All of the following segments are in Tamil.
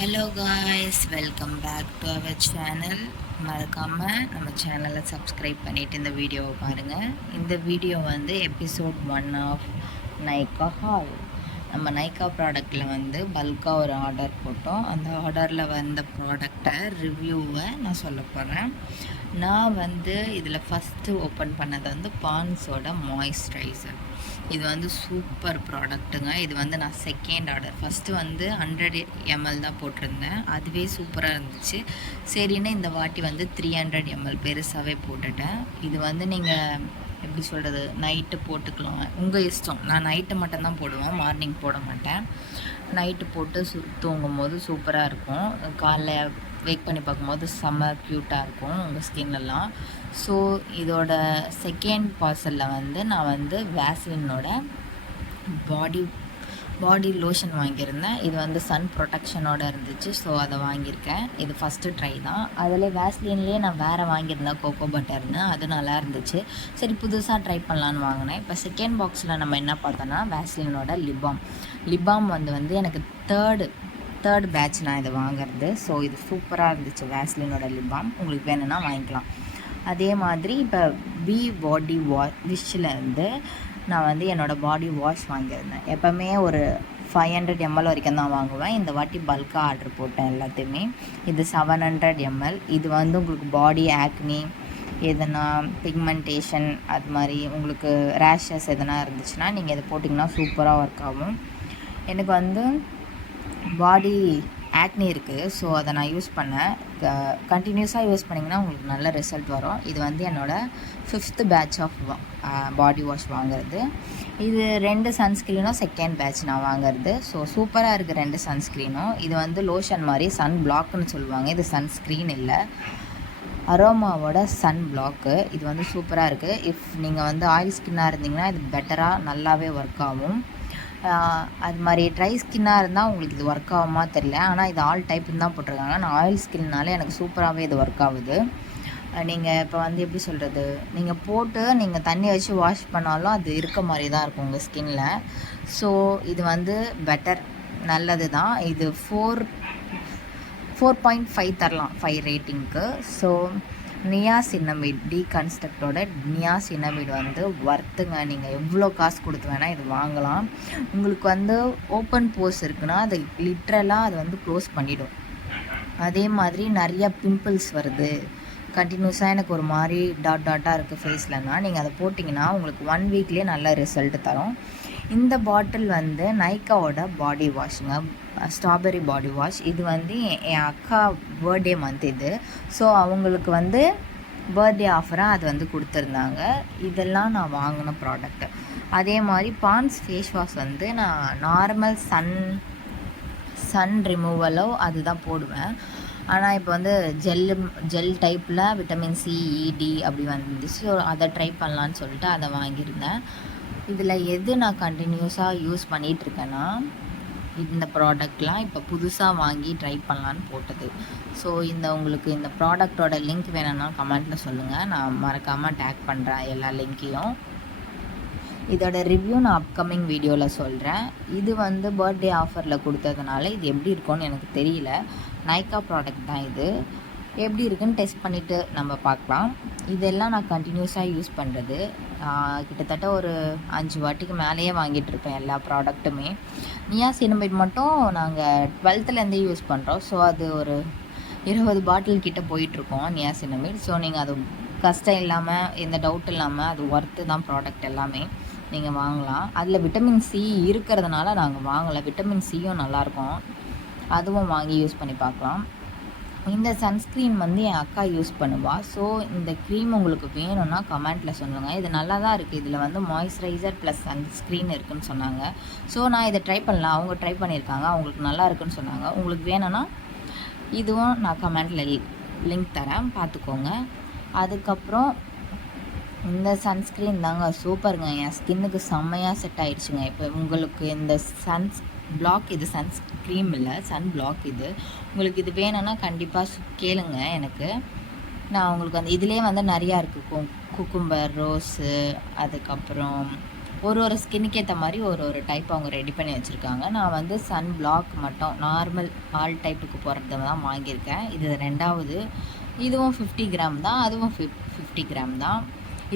Hello guys, welcome back to our channel. மறக்காமல் நம்ம சேனலை சப்ஸ்கிரைப் பண்ணிவிட்டு இந்த வீடியோவை பாருங்கள். இந்த வீடியோ வந்து எபிசோட் 1 ஆஃப் நைக்கா ஹால். நம்ம நைக்கா ப்ராடக்டில் வந்து பல்காக ஒரு ஆர்டர் போட்டோம். அந்த ஆர்டரில் வந்த ப்ராடக்டை ரிவ்யூவை நான் சொல்ல போகிறேன். நான் வந்து இதில் ஃபஸ்ட்டு ஓப்பன் பண்ணது வந்து பான்ஸோட மாய்ஸ்சரைசர். இது வந்து சூப்பர் ப்ராடக்ட்டுங்க. இது வந்து நான் செகண்ட் ஆர்டர். ஃபஸ்ட்டு வந்து 100 ml தான் போட்டிருந்தேன். அதுவே சூப்பராக இருந்துச்சு. சரின்னு இந்த வாட்டி வந்து 300 ml பெருசாகவே போட்டுட்டேன். இது வந்து நீங்கள் எப்படி சொல்கிறது, நைட்டு போட்டுக்கலாம், உங்கள் இஷ்டம். நான் நைட்டு மட்டும்தான் போடுவேன், மார்னிங் போட மாட்டேன். நைட்டு போட்டு தூங்கும் போது சூப்பராக இருக்கும். காலைல வேக் பண்ணி பார்க்கும்போது செம்ம க்யூட்டாக இருக்கும் உங்கள் ஸ்கின்னெல்லாம். ஸோ இதோட செகண்ட் பார்சலில் வந்து நான் வந்து வேஸ்லினோட பாடி லோஷன் வாங்கியிருந்தேன். இது வந்து சன் ப்ரொடெக்ஷனோடு இருந்துச்சு. ஸோ அதை வாங்கியிருக்கேன். இது ஃபஸ்ட்டு ட்ரை தான். அதில் வேஸ்லின்லேயே நான் வேறு வாங்கியிருந்தேன், கோகோ பட்டர்னு. அது நல்லா இருந்துச்சு. சரி, புதுசாக ட்ரை பண்ணலான்னு வாங்கினேன். இப்போ செகண்ட் பாக்ஸில் நம்ம என்ன பார்த்தோன்னா வேஸ்லினோட லிப்பாம் வந்து எனக்கு தேர்ட் பேட்ச் நான் இதை வாங்குறது. ஸோ இது சூப்பராக இருந்துச்சு வேஸ்லினோட லிப்பாம். உங்களுக்கு வேணும்னா வாங்கிக்கலாம். அதே மாதிரி இப்போ பாடி விஷில் இருந்து நான் வந்து என்னோடய பாடி வாஷ் வாங்கியிருந்தேன். எப்போவுமே ஒரு 500 ml வரைக்கும் தான் வாங்குவேன். இந்த வாட்டி பல்காக ஆர்டர் போட்டேன் எல்லாத்தையுமே. இது 700 ml. இது வந்து உங்களுக்கு பாடி ஆக்னி, எதனா பிக்மெண்டேஷன், அது மாதிரி உங்களுக்கு ரேஷஸ் எதனா இருந்துச்சுன்னா நீங்கள் இதை போட்டிங்கன்னா சூப்பராக ஒர்க் ஆகும். எனக்கு வந்து பாடி ஆக்னி இருக்குது. ஸோ அதை நான் யூஸ் பண்ணேன். கண்டினியூஸாக யூஸ் பண்ணிங்கன்னா உங்களுக்கு நல்ல ரிசல்ட் வரும். இது வந்து என்னோடய 5th batch of body wash வாங்குறது. இது 2 சன்ஸ்க்ரீனும் செகண்ட் பேட்ச் நான் வாங்குறது. ஸோ சூப்பராக இருக்குது 2 சன்ஸ்க்ரீனும். இது வந்து லோஷன் மாதிரி சன் பிளாக்னு சொல்லுவாங்க. இது சன்ஸ்க்ரீன் இல்லை, அரோமாவோட சன் பிளாக்கு. இது வந்து சூப்பராக இருக்குது. இஃப் நீங்கள் வந்து ஆயில் ஸ்கின்னாக இருந்தீங்கன்னா இது பெட்டராக நல்லாவே ஒர்க் ஆகும். அது மாதிரி ட்ரை ஸ்கின்னாக இருந்தால் உங்களுக்கு இது ஒர்க் ஆகுமா தெரில. ஆனால் இது ஆல் டைப்புன்னு தான் போட்டிருக்காங்க. நான் ஆயில் ஸ்கின்னாலே எனக்கு சூப்பராகவே இது ஒர்க் ஆகுது. நீங்கள் இப்போ வந்து எப்படி சொல்கிறது, நீங்கள் போட்டு நீங்கள் தண்ணி வச்சு வாஷ் பண்ணாலும் அது இருக்க மாதிரி தான் இருக்கும் உங்கள் ஸ்கின்னில். ஸோ இது வந்து பெட்டர், நல்லது தான். இது 4.5 தரலாம் 5 ரேட்டிங்க்கு. ஸோ நியாசினமைட், டீகன்ஸ்ட்ரக்டோட நியாசினமைட் வந்து வர்த்துங்க. நீங்கள் எவ்வளோ காசு கொடுத்து வேணால் இது வாங்கலாம். உங்களுக்கு வந்து ஓப்பன் போர்ஸ் இருக்குன்னா அது லிட்ரலாக அது வந்து க்ளோஸ் பண்ணிவிடும். அதே மாதிரி நிறையா பிம்பிள்ஸ் வருது, கண்டினியூஸாக எனக்கு ஒரு மாதிரி டாட்டாக இருக்குது ஃபேஸ்லன்னா நீங்கள் அதை போட்டிங்கன்னா உங்களுக்கு 1 வீக்லேயே நல்ல ரிசல்ட் தரும். இந்த பாட்டில் வந்து நைக்காவோட பாடி வாஷுங்க, ஸ்ட்ராபெரி பாடி வாஷ். இது வந்து என் அக்கா பர்த்டே மந்த் இது. ஸோ அவங்களுக்கு வந்து பர்த்டே ஆஃபராக அது வந்து கொடுத்துருந்தாங்க. இதெல்லாம் நான் வாங்கின ப்ராடக்ட்டு. அதே மாதிரி பான்ஸ் ஃபேஸ் வாஷ் வந்து நான் நார்மல் சன் ரிமூவலோ அதுதான் போடுவேன். ஆனால் இப்போ வந்து ஜெல் டைப்பில் விட்டமின் சி, இடி அப்படி வந்துச்சு. ஸோ அதை ட்ரை பண்ணலான்னு சொல்லிட்டு அதை வாங்கியிருந்தேன். இதில் எது நான் கண்டினியூஸாக யூஸ் பண்ணிகிட்ருக்கேன்னா இந்த ப்ராடக்ட்லாம் இப்போ புதுசாக வாங்கி ட்ரை பண்ணலான்னு போட்டது. ஸோ உங்களுக்கு இந்த ப்ராடக்டோட லிங்க் வேணும்னா கமெண்ட்டில் சொல்லுங்கள். நான் மறக்காமல் டேக் பண்ணுறேன் எல்லா லிங்க்கையும். இதோட ரிவ்யூ நான் அப்கமிங் வீடியோவில் சொல்கிறேன். இது வந்து பர்த்டே ஆஃபரில் கொடுத்ததுனால இது எப்படி இருக்கும்னு எனக்கு தெரியல. நைக்கா ப்ராடக்ட் தான் இது. எப்படி இருக்குன்னு டெஸ்ட் பண்ணிவிட்டு நம்ம பார்க்கலாம். இதெல்லாம் நான் கண்டினியூஸாக யூஸ் பண்ணுறது. கிட்டத்தட்ட ஒரு 5 வாட்டிக்கு மேலேயே வாங்கிட்டுருப்பேன் எல்லா ப்ராடக்ட்டுமே. நியாசினமைட் மட்டும் நாங்கள் 12th யூஸ் பண்ணுறோம். ஸோ அது ஒரு 20 பாட்டில் கிட்டே போயிட்டுருக்கோம் நியாசினமைட். ஸோ நீங்கள் அது கஷ்டம் இல்லாமல், எந்த டவுட் இல்லாமல் அது ஒர்த்து தான் ப்ராடக்ட் எல்லாமே. நீங்கள் வாங்கலாம். அதில் விட்டமின் சி இருக்கிறதுனால நாங்கள் வாங்கலை. விட்டமின் சியும் நல்லாயிருக்கும், அதுவும் வாங்கி யூஸ் பண்ணி பார்க்கலாம். இந்த சன்ஸ்க்ரீன் வந்து என் அக்கா யூஸ் பண்ணுவாள். ஸோ இந்த க்ரீம் உங்களுக்கு வேணும்னா கமெண்ட்டில் சொல்லுங்கள். இது நல்லா தான் இருக்குது. இதில் வந்து மாய்ஸ்சரைசர் ப்ளஸ் சன்ஸ்க்ரீன் இருக்குதுன்னு சொன்னாங்க. ஸோ நான் இதை ட்ரை பண்ணலாம். அவங்க ட்ரை பண்ணியிருக்காங்க, அவங்களுக்கு நல்லா இருக்குதுன்னு சொன்னாங்க. உங்களுக்கு வேணும்னா இதுவும் நான் கமெண்ட்டில் லிங்க் தரேன், பார்த்துக்கோங்க. அதுக்கப்புறம் இந்த சன்ஸ்க்ரீன் தாங்க சூப்பருங்க. என் ஸ்கின்னுக்கு செம்மையாக செட் ஆகிடுச்சுங்க. இப்போ உங்களுக்கு இந்த பிளாக், இது சன்ஸ்க்ரீம் இல்லை, சன் பிளாக். இது உங்களுக்கு இது வேணும்னா கண்டிப்பாக கேளுங்க எனக்கு. நான் உங்களுக்கு வந்து இதிலே வந்து நிறையா இருக்குது. குக்கும்பர், ரோஸு, அதுக்கப்புறம் ஒரு ஒரு ஸ்கின்னுக்கு ஏற்ற மாதிரி ஒரு ஒரு டைப் அவங்க ரெடி பண்ணி வச்சுருக்காங்க. நான் வந்து சன் பிளாக் மட்டும் நார்மல் ஆல் டைப்புக்கு போகிறது தான் வாங்கியிருக்கேன். இது 2வது. இதுவும் 50 கிராம் தான், அதுவும் 50 கிராம் தான்.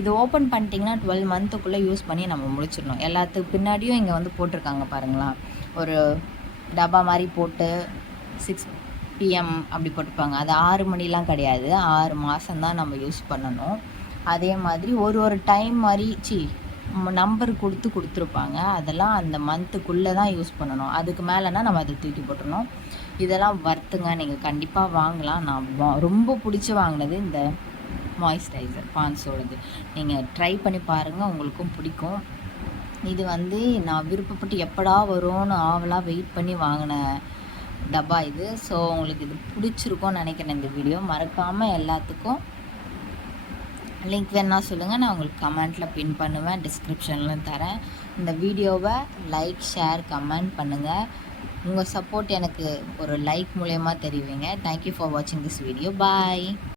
இது ஓப்பன் பண்ணிட்டிங்கன்னா 12 மந்த்துக்குள்ளே யூஸ் பண்ணி நம்ம முடிச்சிடணும். எல்லாத்துக்கு பின்னாடியும் இங்கே வந்து போட்டிருக்காங்க பாருங்களா, ஒரு டப்பா மாதிரி போட்டு 6 PM அப்படி போட்டிருப்பாங்க. அது 6 மணிலாம் கிடையாது, 6 மாதம் தான் நம்ம யூஸ் பண்ணணும். அதே மாதிரி ஒரு ஒரு டைம் மாதிரி நம்பர் கொடுத்துருப்பாங்க. அதெல்லாம் அந்த மந்த்துக்குள்ளே தான் யூஸ் பண்ணணும். அதுக்கு மேலேனா நம்ம அதை தூக்கி போட்டுடணும். இதெல்லாம் வர்த்துங்க, நீங்கள் கண்டிப்பாக வாங்கலாம். நான் ரொம்ப பிடிச்சி வாங்கினது இந்த மாய்ஸ்சரைசர் பான்ஸோடது. நீங்கள் ட்ரை பண்ணி பாருங்கள், உங்களுக்கும் பிடிக்கும். இது வந்து நான் விருப்பப்பட்டு எப்படா வரும்னு ஆவலாக வெயிட் பண்ணி வாங்கின டப்பா இது. ஸோ உங்களுக்கு இது பிடிச்சிருக்கும்னு நினைக்கிறேன். இந்த வீடியோ மறக்காமல் எல்லாத்துக்கும் லிங்க் வேணா சொல்லுங்கள், நான் உங்களுக்கு கமெண்ட்டில் பின் பண்ணுவேன், டிஸ்கிரிப்ஷன்லையும் தரேன். இந்த வீடியோவை லைக், ஷேர், கமெண்ட் பண்ணுங்கள். உங்கள் சப்போர்ட் எனக்கு ஒரு லைக் மூலயமா தெரிவிங்க. தேங்க்யூ ஃபார் வாட்சிங் திஸ் வீடியோ. பாய்.